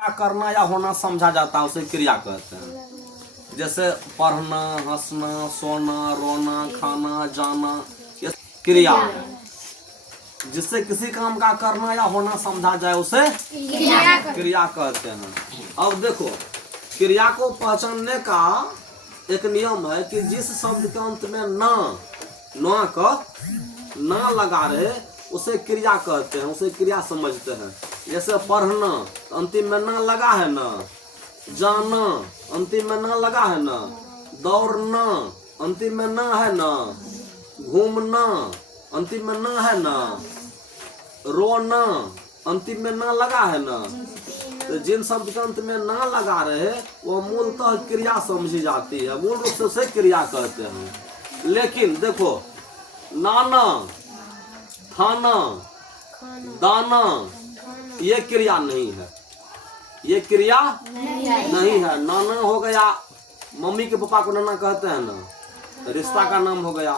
क्या करना या होना समझा जाता है उसे क्रिया कहते हैं। जैसे पढ़ना, हंसना, सोना, रोना, खाना, जाना, ये क्रिया। जिससे किसी काम का करना या होना समझा जाए उसे क्रिया कहते हैं। अब देखो, क्रिया को पहचानने का एक नियम है कि जिस शब्द के अंत में ना का ना लगा रहे उसे क्रिया कहते हैं, उसे क्रिया समझते हैं। जैसे पढ़ना, अंतिम में ना लगा है ना। जाना, अंतिम में ना लगा है ना। दौड़ना, अंतिम में ना है ना। घूमना, अंतिम में ना है ना। रोना, अंतिम में ना लगा है ना। तो जिन शब्द के अंत में ना लगा रहे वो मूलतः क्रिया समझी जाती है, मूल रूप से उसे क्रिया कहते हैं। लेकिन देखो, नाना, खाना, दाना, ये क्रिया नहीं है, ये क्रिया नहीं है। नाना हो गया, मम्मी के पापा को नाना कहते हैं ना, रिश्ता का नाम हो गया।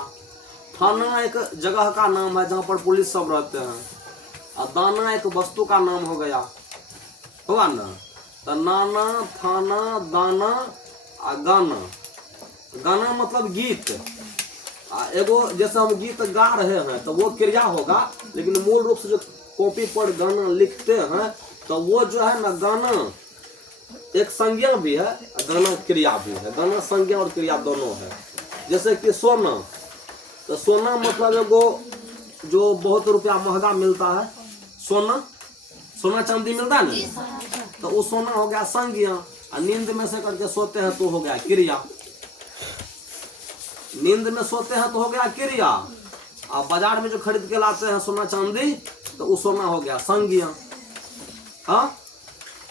थाना एक जगह का नाम है जहाँ पर पुलिस सब रहते हैं। और दाना एक वस्तु का नाम हो गया, होगा ना। तो नाना, थाना, दाना और गाना। गाना मतलब गीत। एगो जैसे हम गीत गा रहे हैं तो वो क्रिया होगा, लेकिन मूल रूप से जो कॉपी पर गाना लिखते हैं तो वो जो है ना, गाना एक संज्ञा भी है, गाना क्रिया भी है। गाना संज्ञा और क्रिया दोनों है। जैसे कि सोना, तो सोना मतलब एगो जो बहुत रुपया महंगा मिलता है, सोना चांदी मिलता है ना, तो वो सोना हो गया संज्ञा। और नींद में से करके सोते हैं तो हो गया क्रिया। नींद में सोते हैं तो हो गया क्रिया। और बाजार में जो खरीद के लाते हैं सोना चांदी, तो वो सोना हो गया संज्ञा। हाँ,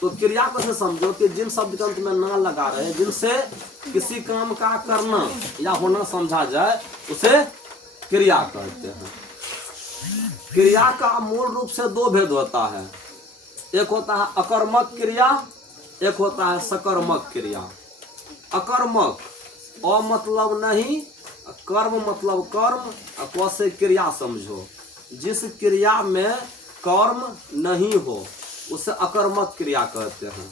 तो क्रिया को से समझो कि जिन शब्द के अंत में ना लगा रहे, जिनसे किसी काम का करना या होना समझा जाए उसे क्रिया कहते हैं। क्रिया का मूल रूप से दो भेद होता है, एक होता है अकर्मक क्रिया, एक होता है सकर्मक क्रिया। अकर्मक, अ मतलब नहीं, कर्म मतलब कर्म, क से क्रिया समझो। जिस क्रिया में कर्म नहीं हो उसे अकर्मक क्रिया कहते हैं।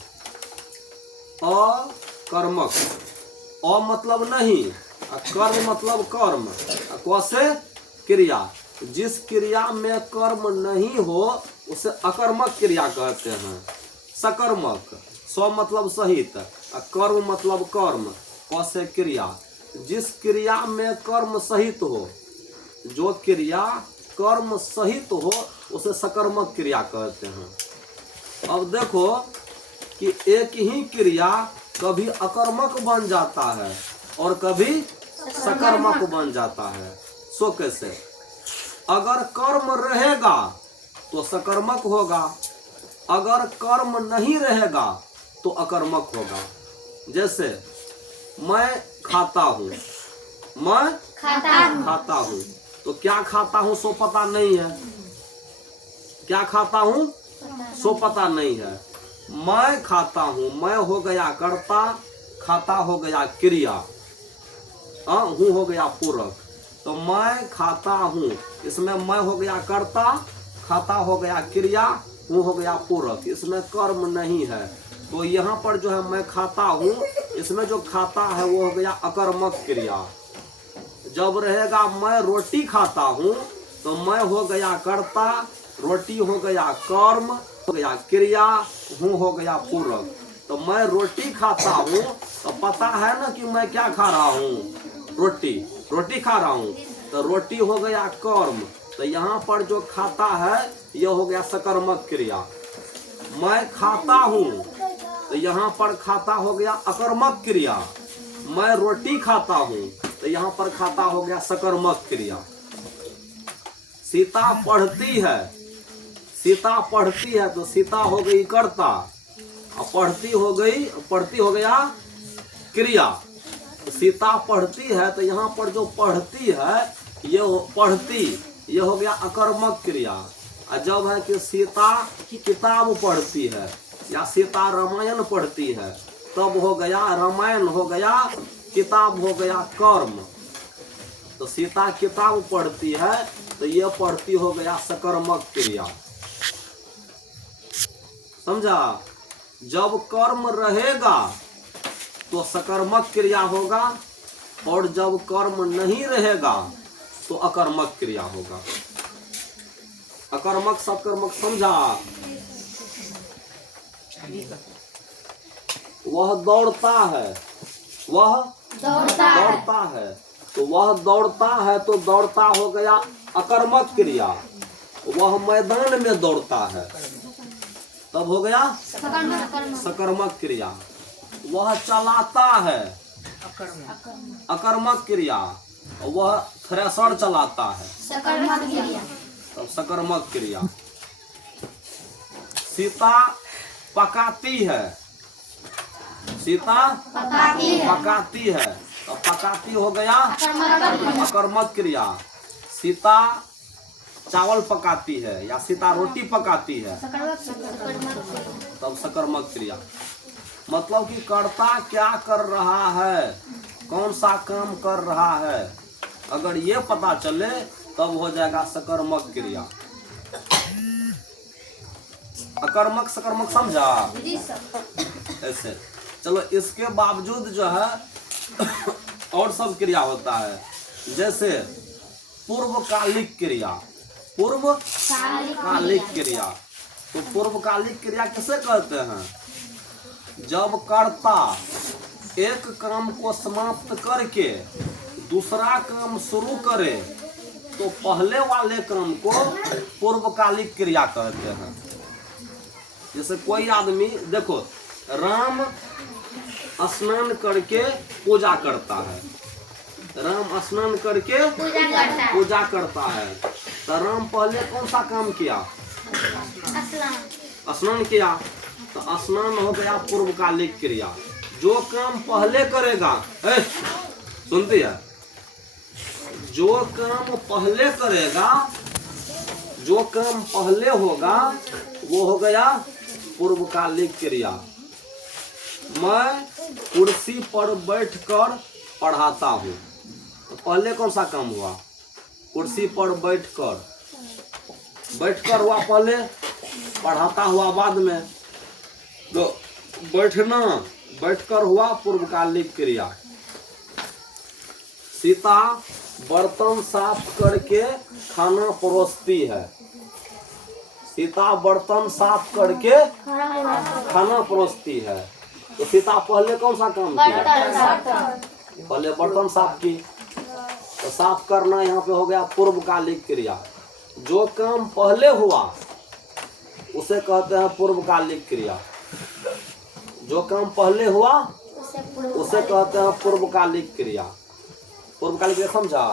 अकर्मक, अ मतलब नहीं, कर्म मतलब कर्म, क से क्रिया। जिस क्रिया में कर्म नहीं हो उसे अकर्मक क्रिया कहते हैं। सकर्मक, स मतलब सहित, कर्म मतलब कर्म, क से क्रिया। जिस क्रिया में कर्म सहित हो, जो क्रिया कर्म सहित हो उसे सकर्मक क्रिया कहते हैं। अब देखो कि एक ही क्रिया कभी अकर्मक बन जाता है और कभी सकर्मक बन जाता है। सो कैसे? अगर कर्म रहेगा तो सकर्मक होगा, अगर कर्म नहीं रहेगा तो अकर्मक होगा। जैसे मैं खाता हूँ, मैं खाता हूँ, तो क्या खाता हूँ सो पता नहीं है। क्या खाता हूँ सो पता नहीं है। मैं खाता हूँ, मैं हो गया कर्ता, खाता हो गया क्रिया, हूँ हो गया पूरक। तो मैं खाता हूँ, इसमें मैं हो गया कर्ता, खाता हो गया क्रिया, हूँ हो गया पूरक। इसमें कर्म नहीं है। तो यहाँ पर जो है मैं खाता हूँ, इसमें जो खाता है वो हो गया अकर्मक क्रिया। जब रहेगा मैं रोटी खाता हूँ तो मैं हो गया कर्ता, रोटी हो गया कर्म, हो गया क्रिया, हूँ हो गया पूरक। तो मैं रोटी खाता हूँ तो पता है ना कि मैं क्या खा रहा हूँ, रोटी खा रहा हूँ, तो रोटी हो गया कर्म। तो यहाँ पर जो खाता है यह हो गया सकर्मक क्रिया। मैं खाता हूँ तो यहाँ पर खाता हो गया अकर्मक क्रिया। मैं रोटी खाता हूँ तो यहाँ पर खाता हो गया सकर्मक क्रिया। सीता पढ़ती है, सीता पढ़ती है तो सीता हो गई कर्ता, और पढ़ती हो गया क्रिया। तो सीता पढ़ती है तो यहाँ पर जो पढ़ती है ये हो गया अकर्मक क्रिया। और जब है कि सीता किताब पढ़ती है या सीता रामायण पढ़ती है, तब हो गया रामायण हो गया, किताब हो गया कर्म। तो सीता किताब पढ़ती है तो ये पढ़ती हो गया सकर्मक क्रिया। समझा? जब कर्म रहेगा तो सकर्मक क्रिया होगा, और जब कर्म नहीं रहेगा तो अकर्मक क्रिया होगा। अकर्मक सकर्मक समझा? वह दौड़ता है, वह दौड़ता है, तो वह दौड़ता है तो दौड़ता हो गया अकर्मक क्रिया। वह मैदान में दौड़ता है तब हो गया सकर्मक क्रिया। वह चलाता है अकर्मक क्रिया, वह थ्रेसर चलाता है तब सकर्मक क्रिया। सीता पकाती है, सीता पकाती है तो पकाती हो गया अकर्मक क्रिया। सीता चावल पकाती है या सीता रोटी पकाती है तब सकर्मक क्रिया। मतलब कि कर्ता क्या कर रहा है, कौन सा काम कर रहा है, अगर ये पता चले तब हो जाएगा सकर्मक क्रिया। अकर्मक सकर्मक समझा? ऐसे चलो, इसके बावजूद जो है और सब क्रिया होता है, जैसे पूर्वकालिक क्रिया। पूर्वकालिक क्रिया, तो पूर्वकालिक क्रिया किसे कहते हैं? जब कर्ता एक काम को समाप्त करके दूसरा काम शुरू करे तो पहले वाले काम को पूर्वकालिक क्रिया कहते हैं। जैसे कोई आदमी देखो, राम स्नान करके पूजा करता है, राम स्नान करके पूजा करता है, तो राम पहले कौन सा काम किया? स्नान किया, तो स्नान हो गया पूर्वकालिक क्रिया। जो काम पहले करेगा, सुनती है, जो काम पहले करेगा, जो काम पहले होगा वो हो गया पूर्वकालिक क्रिया। मैं कुर्सी पर बैठकर पढ़ाता हूँ, तो पहले कौन सा काम हुआ? कुर्सी पर बैठकर हुआ पहले, पढ़ाता हुआ बाद में। तो बैठकर हुआ पूर्वकालिक क्रिया। सीता बर्तन साफ करके खाना परोसती है, सीता बर्तन साफ करके खाना परोसती है, तो सीता पहले कौन सा काम किया? पहले बर्तन साफ की, तो साफ करना यहाँ पे हो गया पूर्वकालिक क्रिया। जो काम पहले हुआ उसे कहते हैं पूर्वकालिक क्रिया। जो काम पहले हुआ उसे कहते हैं पूर्वकालिक क्रिया। पूर्वकालिक क्रिया समझा?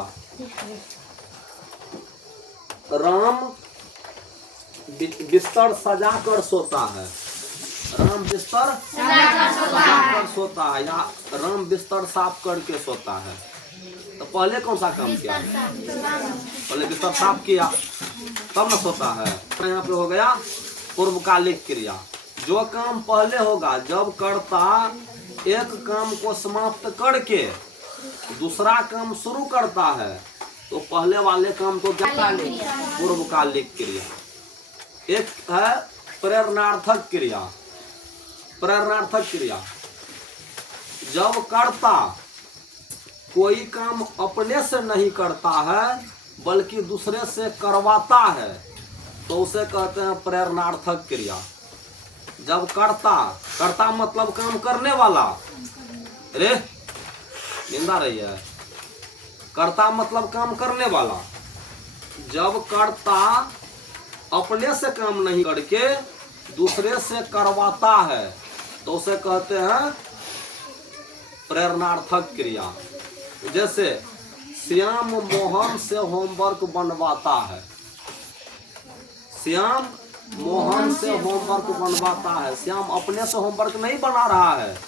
राम बिस्तर सजा कर सोता है, राम बिस्तर सजाकर सोता है, या राम बिस्तर साफ करके सोता है, तो पहले कौन सा काम किया? पहले बिस्तर साफ किया तब न सोता है। तो यहाँ पे हो गया पूर्वकालिक क्रिया। जो काम पहले होगा, जब कर्ता एक काम को समाप्त करके दूसरा काम शुरू करता है तो पहले वाले काम को क्या? पूर्वकालिक क्रिया। एक है प्रेरणार्थक क्रिया। प्रेरणार्थक क्रिया, जब कर्ता कोई काम अपने से नहीं करता है बल्कि दूसरे से करवाता है तो उसे कहते हैं प्रेरणार्थक क्रिया। जब कर्ता मतलब काम करने वाला, अरे निंदा रही है, कर्ता मतलब काम करने वाला। जब कर्ता अपने से काम नहीं करके दूसरे से करवाता है तो उसे कहते हैं प्रेरणार्थक क्रिया। जैसे श्याम मोहन से होमवर्क बनवाता है, श्याम मोहन से होमवर्क बनवाता है। श्याम अपने से होमवर्क नहीं बना रहा है,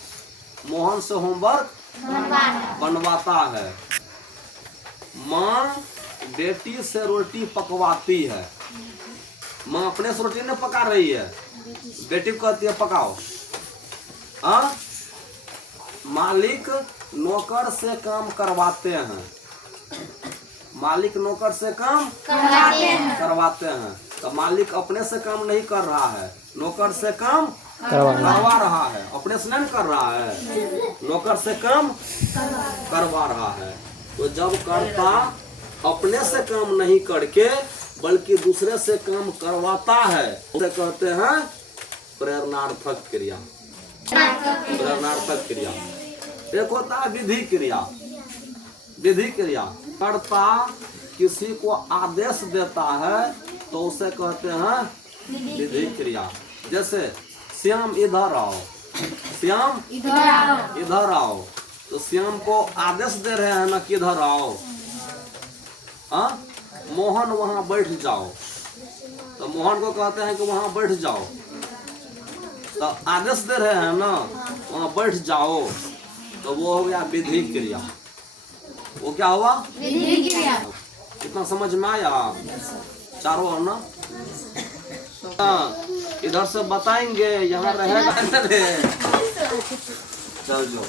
मोहन से होमवर्क बनवाता है। माँ बेटी से रोटी पकवाती है, माँ अपने से रोटी नहीं पका रही है, बेटी को कहती है पकाओ। हाँ, मालिक नौकर से काम करवाते हैं, मालिक नौकर से काम करवाते हैं, तो मालिक अपने से काम नहीं कर रहा है, नौकर से काम करवा रहा है, अपने से नहीं कर रहा है, नौकर से काम करवा रहा है। तो जब कर्ता अपने से काम नहीं करके बल्कि दूसरे से काम करवाता है उसे कहते हैं प्रेरणार्थक क्रिया। प्रेरणार्थक क्रिया एक होता है विधि क्रिया। विधि क्रिया कर्ता किसी को आदेश देता है तो उसे कहते हैं विधि क्रिया। जैसे श्याम इधर आओ, श्याम इधर आओ, तो श्याम को आदेश दे रहे हैं ना किधर आओ। मोहन वहां बैठ जाओ, तो मोहन को कहते हैं कि वहां बैठ जाओ, तो आदेश दे रहे हैं ना वहां बैठ जाओ, तो वो हो गया विधि क्रिया। वो क्या हुआ? विधि क्रिया। कितना समझ में आया? चारों और ना इधर से बताएंगे, यहाँ रहेगा। चल जो